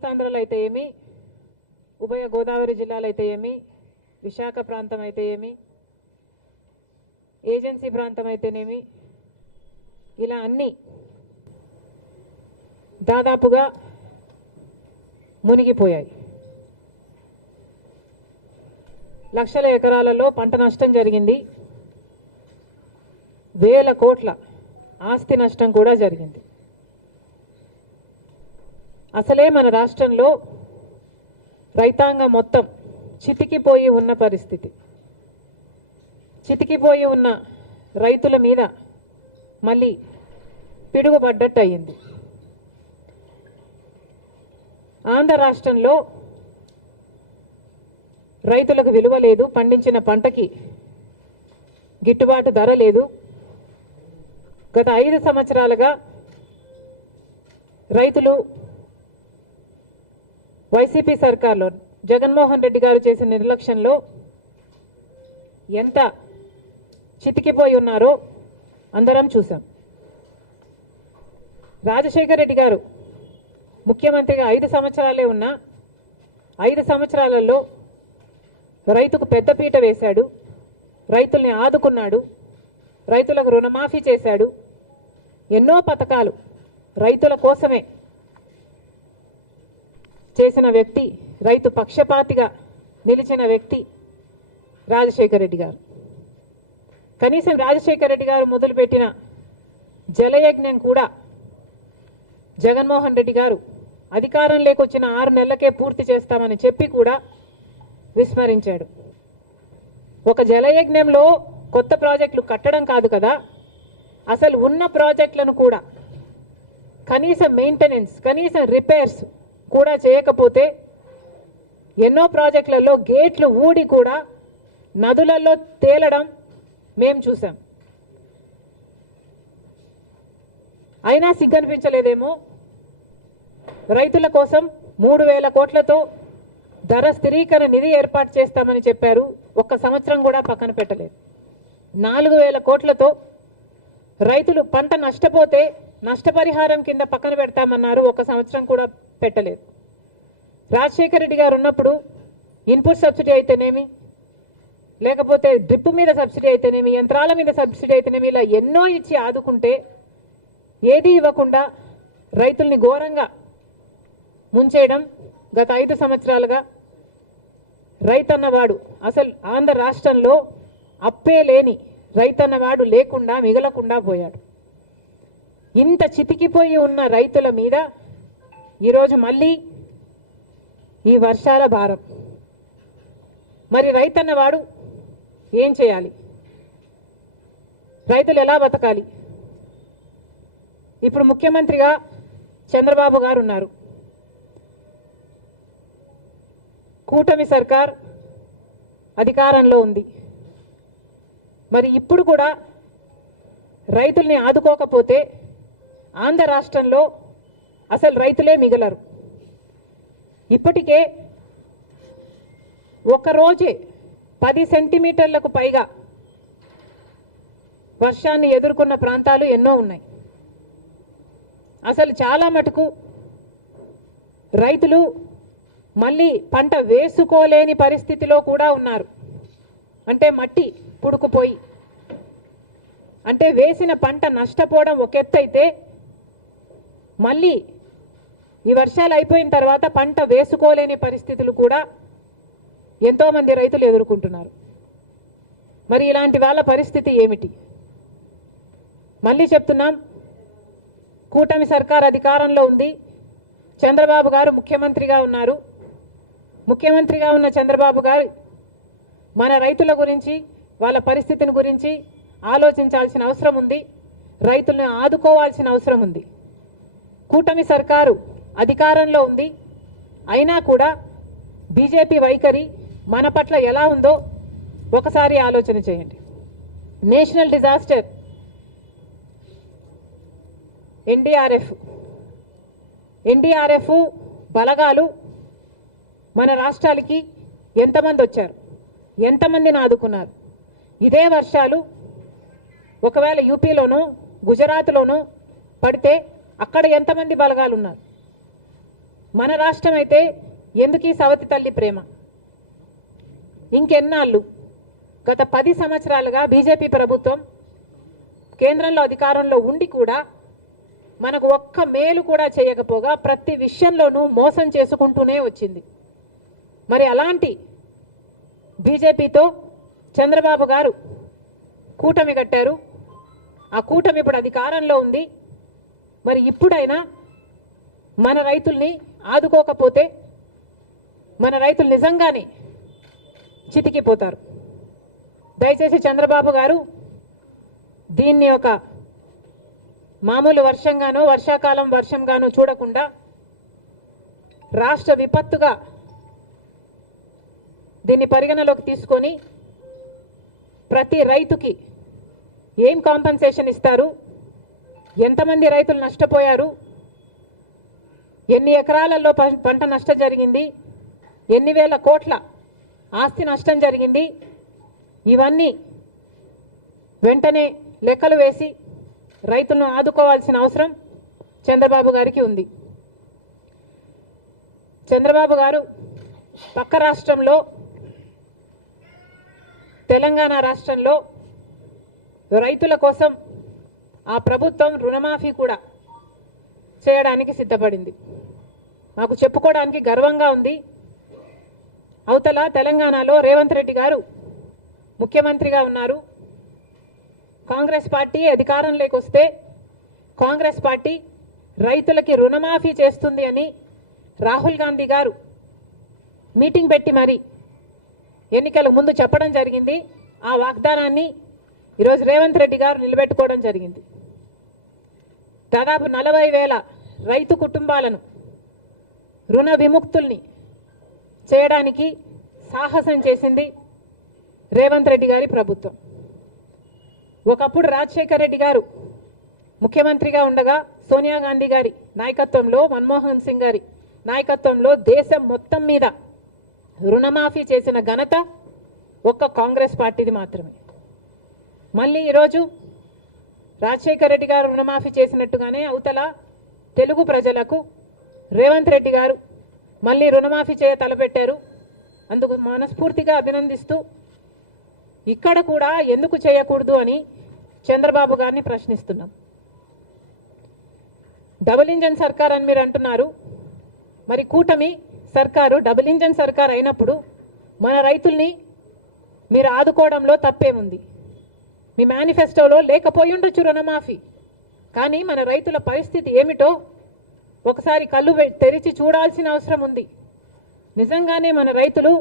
కోస్తాంధ్రలో అయితే ఏమి, ఉభయ గోదావరి జిల్లాలు అయితే ఏమి, విశాఖ ప్రాంతం అయితే ఏమి, ఏజెన్సీ ప్రాంతం అయితేనేమి, ఇలా అన్నీ దాదాపుగా మునిగిపోయాయి. లక్షల ఎకరాలలో పంట నష్టం జరిగింది. వేల కోట్ల ఆస్తి నష్టం కూడా జరిగింది. అసలే మన రాష్ట్రంలో రైతాంగం మొత్తం చితికిపోయి ఉన్న పరిస్థితి. చితికిపోయి ఉన్న రైతుల మీద మళ్ళీ పిడుగుపడ్డట్టు అయ్యింది. ఆంధ్ర రాష్ట్రంలో రైతులకు విలువ లేదు, పండించిన పంటకి గిట్టుబాటు ధర లేదు. గత 5 సంవత్సరాలుగా రైతులు వైసీపీ సర్కార్లో జగన్మోహన్ రెడ్డి గారు చేసిన నిర్లక్ష్యంలో ఎంత చితికిపోయి ఉన్నారో అందరం చూసాం. రాజశేఖర రెడ్డి గారు ముఖ్యమంత్రిగా 5 సంవత్సరాలే ఉన్నా 5 సంవత్సరాలలో రైతుకు పెద్దపీట వేశాడు, రైతుల్ని ఆదుకున్నాడు, రైతులకు రుణమాఫీ చేశాడు. ఎన్నో పథకాలు రైతుల కోసమే చేసిన వ్యక్తి, రైతు పక్షపాతిగా నిలిచిన వ్యక్తి రాజశేఖర రెడ్డి గారు. కనీసం రాజశేఖర రెడ్డి గారు మొదలుపెట్టిన జలయజ్ఞం కూడా జగన్మోహన్ రెడ్డి గారు అధికారంలోకి వచ్చిన 6 నెలలకే పూర్తి చేస్తామని చెప్పి కూడా విస్మరించాడు. ఒక జలయజ్ఞంలో కొత్త ప్రాజెక్టులు కట్టడం కాదు కదా, అసలు ఉన్న ప్రాజెక్టులను కూడా కనీసం మెయింటెనెన్స్, కనీసం రిపేర్స్ కూడా చేయకపోతే ఎన్నో ప్రాజెక్టులలో గేట్లు ఊడి కూడా నదులలో తేలడం మేం చూసాం. అయినా సిగ్గనిపించలేదేమో. రైతుల కోసం 3,000 కోట్లతో ధర స్థిరీకరణ నిధి ఏర్పాటు చేస్తామని చెప్పారు. 1 సంవత్సరం కూడా పక్కన పెట్టలేదు. 4,000 కోట్లతో రైతులు పంట నష్టపోతే నష్టపరిహారం కింద పక్కన పెడతామన్నారు. 1 సంవత్సరం కూడా పెట్టలేదు. రాజశేఖర రెడ్డి గారు ఉన్నప్పుడు ఇన్పుట్ సబ్సిడీ అయితేనేమి, లేకపోతే డ్రిప్ మీద సబ్సిడీ అయితేనేమి, యంత్రాల మీద సబ్సిడీ అయితేనేమి, ఇలా ఎన్నో ఇచ్చి ఆదుకుంటే ఏది ఇవ్వకుండా రైతుల్ని ఘోరంగా ముంచేయడం గత 5 సంవత్సరాలుగా. రైతన్నవాడు అసలు ఆంధ్ర రాష్ట్రంలో అప్పే లేని రైతన్నవాడు లేకుండా మిగలకుండా పోయాడు. ఇంత చితికిపోయి ఉన్న రైతుల మీద ఈరోజు మళ్ళీ ఈ వర్షాల భారం. మరి రైతన్నవాడు ఏం చేయాలి? రైతులు ఎలా బతకాలి? ఇప్పుడు ముఖ్యమంత్రిగా చంద్రబాబు గారు ఉన్నారు. కూటమి సర్కార్ అధికారంలో ఉంది. మరి ఇప్పుడు కూడా రైతుల్ని ఆదుకోకపోతే ఆంధ్ర రాష్ట్రంలో అసలు రైతులే మిగలరు. ఇప్పటికే ఒకరోజే 10 సెంటీమీటర్లకు పైగా వర్షాన్ని ఎదుర్కొన్న ప్రాంతాలు ఎన్నో ఉన్నాయి. అసలు చాలా మటుకు రైతులు మళ్ళీ పంట వేసుకోలేని పరిస్థితిలో కూడా ఉన్నారు. అంటే మట్టి పుడుకుపోయి, అంటే వేసిన పంట నష్టపోవడం ఒక ఎత్తు అయితే, మళ్ళీ ఈ వర్షాలు అయిపోయిన తర్వాత పంట వేసుకోలేని పరిస్థితులు కూడా ఎంతోమంది రైతులు ఎదుర్కొంటున్నారు. మరి ఇలాంటి వాళ్ళ పరిస్థితి ఏమిటి? మళ్ళీ చెప్తున్నాం, కూటమి సర్కార్ అధికారంలో ఉంది. చంద్రబాబు గారు ముఖ్యమంత్రిగా ఉన్నారు. ముఖ్యమంత్రిగా ఉన్న చంద్రబాబు గారు మన రైతుల గురించి, వాళ్ళ పరిస్థితిని గురించి ఆలోచించాల్సిన అవసరం ఉంది. రైతులను ఆదుకోవాల్సిన అవసరం ఉంది. కూటమి సర్కారు అధికారంలో ఉంది. అయినా కూడా బీజేపీ వైఖరి మన పట్ల ఎలా ఉందో ఒకసారి ఆలోచన చేయండి. నేషనల్ డిజాస్టర్ ఎన్డీఆర్ఎఫ్ బలగాలు మన రాష్ట్రాలకి ఎంతమంది వచ్చారు, ఎంతమందిని ఆదుకున్నారు? ఇదే వర్షాలు ఒకవేళ యూపీలోనో గుజరాత్లోనో పడితే అక్కడ ఎంతమంది బలగాలు ఉన్నారు? మన రాష్ట్రం అయితే ఎందుకు ఈ సవతి తల్లి ప్రేమ? ఇంకెన్నాళ్ళు? గత 10 సంవత్సరాలుగా బీజేపీ ప్రభుత్వం కేంద్రంలో అధికారంలో ఉండి కూడా మనకు ఒక్క మేలు కూడా చేయకపోగా ప్రతి విషయంలోనూ మోసం చేసుకుంటూనే వచ్చింది. మరి అలాంటి బీజేపీతో చంద్రబాబు గారు కూటమి కట్టారు. ఆ కూటమి ఇప్పుడు అధికారంలో ఉంది. మరి ఇప్పుడైనా మన రైతుల్ని ఆదుకోకపోతే మన రైతులు నిజంగానే చితికిపోతారు. దయచేసి చంద్రబాబు గారు దీన్ని ఒక మామూలు వర్షంగానో వర్షాకాలం వర్షంగానో చూడకుండా రాష్ట్ర విపత్తుగా దీన్ని పరిగణలోకి తీసుకొని ప్రతి రైతుకి ఏం కాంపెన్సేషన్ ఇస్తారు, ఎంతమంది రైతులు నష్టపోయారు, ఎన్ని ఎకరాలలో పంట నష్టం జరిగింది, ఎన్ని వేల కోట్ల ఆస్తి నష్టం జరిగింది, ఇవన్నీ వెంటనే లెక్కలు వేసి రైతులను ఆదుకోవాల్సిన అవసరం చంద్రబాబు గారికి ఉంది. చంద్రబాబు గారు పక్క రాష్ట్రంలో తెలంగాణ రాష్ట్రంలో రైతుల కోసం ఆ ప్రభుత్వం రుణమాఫీ కూడా చేయడానికి సిద్ధపడింది. మాకు చెప్పుకోవడానికి గర్వంగా ఉంది. అవతల తెలంగాణలో రేవంత్ రెడ్డి గారు ముఖ్యమంత్రిగా ఉన్నారు. కాంగ్రెస్ పార్టీ అధికారంలోకి వస్తే కాంగ్రెస్ పార్టీ రైతులకి రుణమాఫీ చేస్తుంది అని రాహుల్ గాంధీ గారు మీటింగ్ పెట్టి మరి ఎన్నికల ముందు చెప్పడం జరిగింది. ఆ వాగ్దానాన్ని ఈరోజు రేవంత్ రెడ్డి గారు నిలబెట్టుకోవడం జరిగింది. దాదాపు 40,000 రైతు కుటుంబాలను రుణ విముక్తుల్ని చేయడానికి సాహసం చేసింది రేవంత్ రెడ్డి గారి ప్రభుత్వం. ఒకప్పుడు రాజశేఖర రెడ్డి గారు ముఖ్యమంత్రిగా ఉండగా సోనియా గాంధీ గారి నాయకత్వంలో, మన్మోహన్ సింగ్ గారి నాయకత్వంలో దేశం మొత్తం మీద రుణమాఫీ చేసిన ఘనత ఒక్క కాంగ్రెస్ పార్టీది మాత్రమే. మళ్ళీ ఈరోజు రాజశేఖర రెడ్డి గారు రుణమాఫీ చేసినట్టుగానే అవతల తెలుగు ప్రజలకు రేవంత్ రెడ్డి గారు మళ్ళీ రుణమాఫీ చేయ తలపెట్టారు. అందుకు మనస్ఫూర్తిగా అభినందిస్తూ ఇక్కడ కూడా ఎందుకు చేయకూడదు అని చంద్రబాబు గారిని ప్రశ్నిస్తున్నాం. డబుల్ ఇంజన్ సర్కార్ అని మీరు అంటున్నారు. మరి కూటమి సర్కారు డబుల్ ఇంజన్ సర్కార్ అయినప్పుడు మన రైతుల్ని మీరు ఆదుకోవడంలో తప్పేముంది? మీ మేనిఫెస్టోలో లేకపోయి ఉండొచ్చు రుణమాఫీ, కానీ మన రైతుల పరిస్థితి ఏమిటో ఒకసారి కళ్ళు తెరిచి చూడాల్సిన అవసరం ఉంది. నిజంగానే మన రైతులు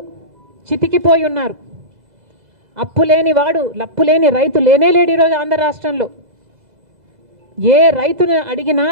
చితికిపోయి ఉన్నారు. అప్పు లేని వాడు లప్పు లేని రైతు లేనే లేడు ఈరోజు ఆంధ్ర రాష్ట్రంలో. ఏ రైతుని అడిగినా